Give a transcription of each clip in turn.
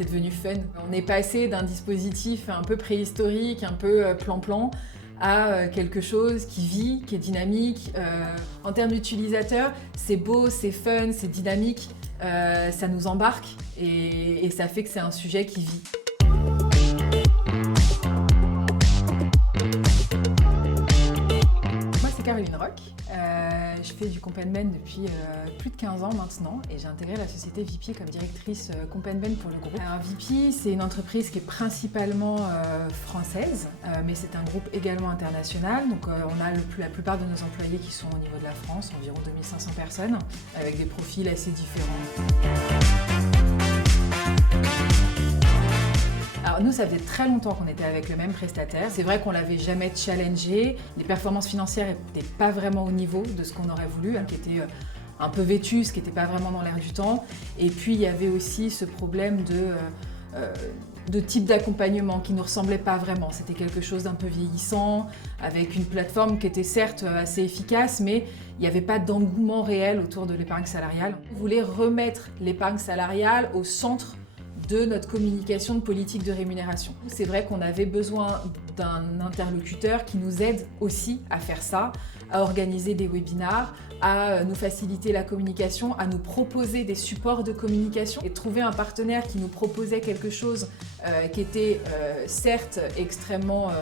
c'est devenu fun. On est passé d'un dispositif un peu préhistorique, un peu plan-plan, à quelque chose qui vit, qui est dynamique. En termes d'utilisateurs, c'est beau, c'est fun, c'est dynamique, ça nous embarque et ça fait que c'est un sujet qui vit. Moi, c'est Caroline Roch. Je fais du Compenben depuis plus de 15 ans maintenant et j'ai intégré la société VP comme directrice Compenben pour le groupe. Alors VP, c'est une entreprise qui est principalement française, mais c'est un groupe également international. Donc on a la plupart de nos employés qui sont au niveau de la France, environ 2500 personnes, avec des profils assez différents. Alors nous, ça faisait très longtemps qu'on était avec le même prestataire. C'est vrai qu'on l'avait jamais challengé. Les performances financières n'étaient pas vraiment au niveau de ce qu'on aurait voulu, qui était un peu vétus, qui n'était pas vraiment dans l'air du temps. Et puis il y avait aussi ce problème de type d'accompagnement qui ne nous ressemblait pas vraiment. C'était quelque chose d'un peu vieillissant, avec une plateforme qui était certes assez efficace, mais il n'y avait pas d'engouement réel autour de l'épargne salariale. On voulait remettre l'épargne salariale au centre de notre communication de politique de rémunération. C'est vrai qu'on avait besoin d'un interlocuteur qui nous aide aussi à faire ça, à organiser des webinars, à nous faciliter la communication, à nous proposer des supports de communication et trouver un partenaire qui nous proposait quelque chose qui était certes extrêmement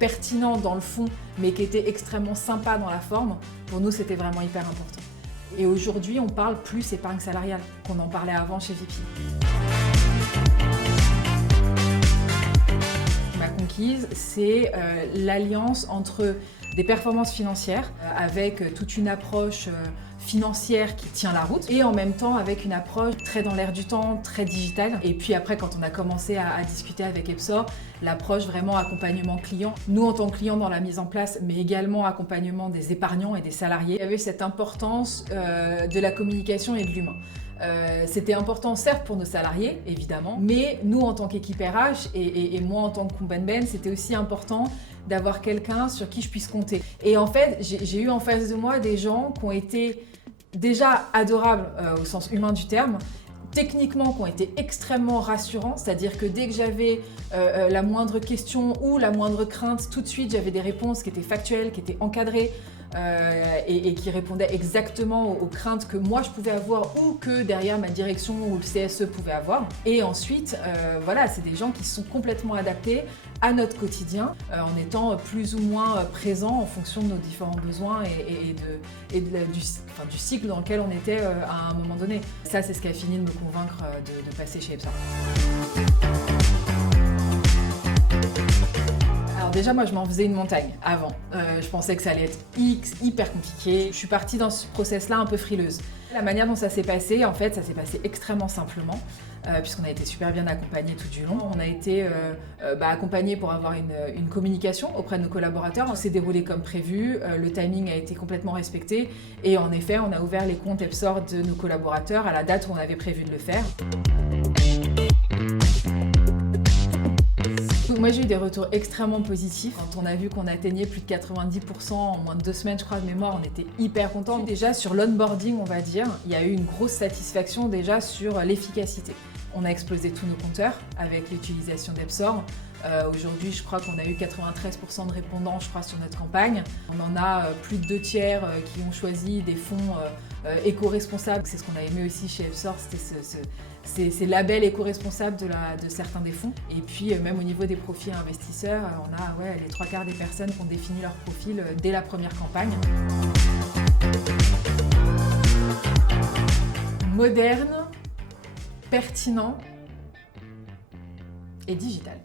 pertinent dans le fond, mais qui était extrêmement sympa dans la forme. Pour nous, c'était vraiment hyper important. Et aujourd'hui, on parle plus épargne salariale qu'on en parlait avant chez VP. Ma conquise, c'est l'alliance entre des performances financières avec toute une approche financière qui tient la route et en même temps avec une approche très dans l'air du temps, très digitale. Et puis après, quand on a commencé à discuter avec Epsor, l'approche vraiment accompagnement client. Nous en tant que clients dans la mise en place, mais également accompagnement des épargnants et des salariés. Il y avait cette importance de la communication et de l'humain. C'était important certes pour nos salariés, évidemment, mais nous en tant qu'équipe RH et moi en tant que Compenben, c'était aussi important d'avoir quelqu'un sur qui je puisse compter. Et en fait, j'ai eu en face de moi des gens qui ont été déjà adorables au sens humain du terme, techniquement qui ont été extrêmement rassurants, c'est-à-dire que dès que j'avais la moindre question ou la moindre crainte, tout de suite j'avais des réponses qui étaient factuelles, qui étaient encadrées et qui répondaient exactement aux craintes que moi je pouvais avoir ou que derrière ma direction ou le CSE pouvait avoir. Et ensuite, voilà, c'est des gens qui sont complètement adaptés à notre quotidien en étant plus ou moins présents en fonction de nos différents besoins du cycle dans lequel on était à un moment donné. Ça, c'est ce qui a fini de me convaincre de passer chez Epsor. Alors déjà, moi, je m'en faisais une montagne avant. Je pensais que ça allait être hyper compliqué. Je suis partie dans ce process-là un peu frileuse. La manière dont ça s'est passé, en fait, ça s'est passé extrêmement simplement, puisqu'on a été super bien accompagnés tout du long. On a été accompagnés pour avoir une communication auprès de nos collaborateurs. On s'est déroulé comme prévu, le timing a été complètement respecté et en effet, on a ouvert les comptes Epsor de nos collaborateurs à la date où on avait prévu de le faire. Moi, j'ai eu des retours extrêmement positifs. Quand on a vu qu'on atteignait plus de 90% en moins de 2 semaines, je crois, de mémoire, on était hyper contents. Déjà, sur l'onboarding, on va dire, il y a eu une grosse satisfaction déjà sur l'efficacité. On a explosé tous nos compteurs avec l'utilisation d'Epsor. Aujourd'hui, je crois qu'on a eu 93% de répondants, je crois, sur notre campagne. On en a plus de 2/3 qui ont choisi des fonds éco-responsables. C'est ce qu'on a aimé aussi chez Epsor, c'était ces labels éco-responsables de certains des fonds. Et puis, même au niveau des profils investisseurs, on a les 3/4 des personnes qui ont défini leur profil dès la première campagne. Moderne, pertinent et digital.